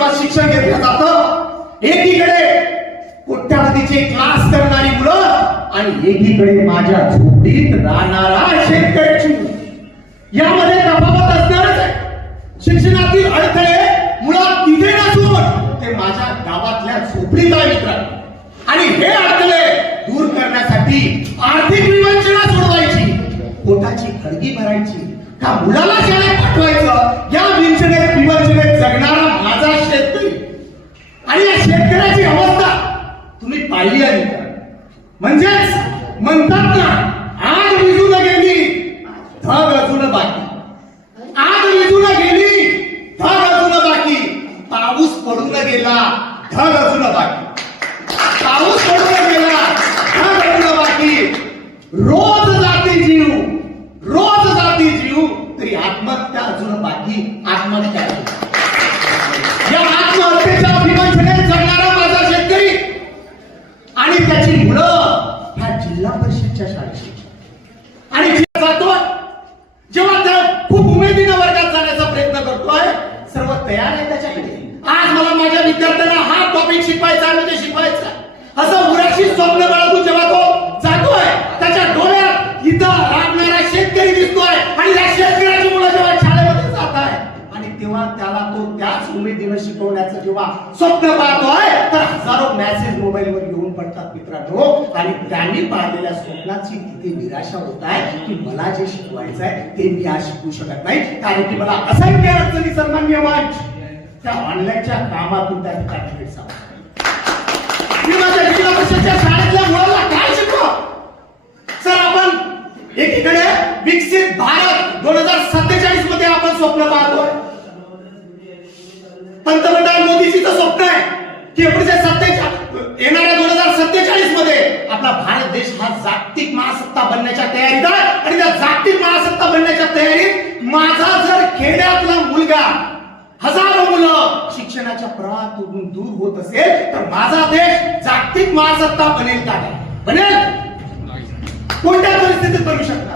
जेव्हा शिक्षण घेतलं जातं, एकीकडे कोट्यावधीचे क्लास करणारी मुलं आणि एकीकडे माझ्या झोपडीत राहणारा शेतकऱ्याची मुलं, यामध्ये तफावत असणारच आहे. शिक्षणातील अडथळे मुळात तिथे नसून ते माझ्या गावातल्या झोपडीत आहे मित्रांनो. आणि हे अडथळे दूर करण्यासाठी आर्थिक विवंचना सोडवायची, पोटाची खळगी भरायची, का मुलाला शाळेत पाठवायचं, या विवंचनेत जगणारा माझा शेतकरी आणि या शेतकऱ्याची अवस्था तुम्ही पाहिली आहे. म्हणजेच म्हणतात ना, आग विजून गेली धग अजून बाकी, आग विजून गेली धग अजून बाकी, पाऊस पडून गेला धग अजून बाकी, पाऊस पडून गेला धग अजून बाकी. रोज जाती जीव, रोज जाती जीव, तरी आत्महत्या अजून बाकी, आत्महत्या. या आत्महत्येच्या विवंचनेत जगणारा माझा शेतकरी आणि त्याची मुलं ह्या जिल्हा परिषदच्या शाळेत आणि जातोय, जेव्हा त्या खूप उमेदीने वर्गात जाण्याचा प्रयत्न करतोय, सर्व तयार आहे त्याच्याकडे. आज मला माझ्या विद्यार्थ्यांना हा टॉपिक शिकवायचा आणि ते शिकवायचा, असं उराशी स्वप्न बाळगून जेव्हा तो जातोय, त्याच्या डोळ्यात इथं राबणारा शेतकरी दिसतोय आणि त्या शेतकऱ्याची मुलं जेव्हा शाळेमध्ये जात आहे आणि तेव्हा त्याला तो त्याच उमेदीनं शिकवण्याचं जेव्हा स्वप्न पाहतोय, तर हजारो मेसेज मोबाईलवर येऊन पडतात मित्रांनो. आणि त्यांनी पाहिलेल्या स्वप्नाची तिथे निराशा होत आहे की मला जे शिकवायचं आहे ते मी आज शिकू शकत नाही, कारण की मला असंख्य अडचणी सन्माननीय मंच त्या ऑनलाईनच्या कामातून त्या ठिकाणी भेटतात. मी माझ्या जिल्हा परिषदच्या शाळेतल्या मुलांना काय शिकवा सर? आपण एकीकडे विकसित भारत 2047 मध्ये आपण स्वप्न पाहतोय. पंतप्रधान मोदीजीचं स्वप्न आहे की येणाऱ्या 2047 मध्ये आपला भारत देश हा जागतिक महासत्ता बनण्याच्या तयारीत आहे. आणि त्या जागतिक महासत्ता बनण्याच्या तयारीत माझा जर खेड्यातला मुलगा, हजारो मुलं शिक्षणाच्या प्रवाहातून दूर होत असेल, तर माझा देश जागतिक महासत्ता बनेल का? बनेल? कोणत्या परिस्थितीत बनू शकतो?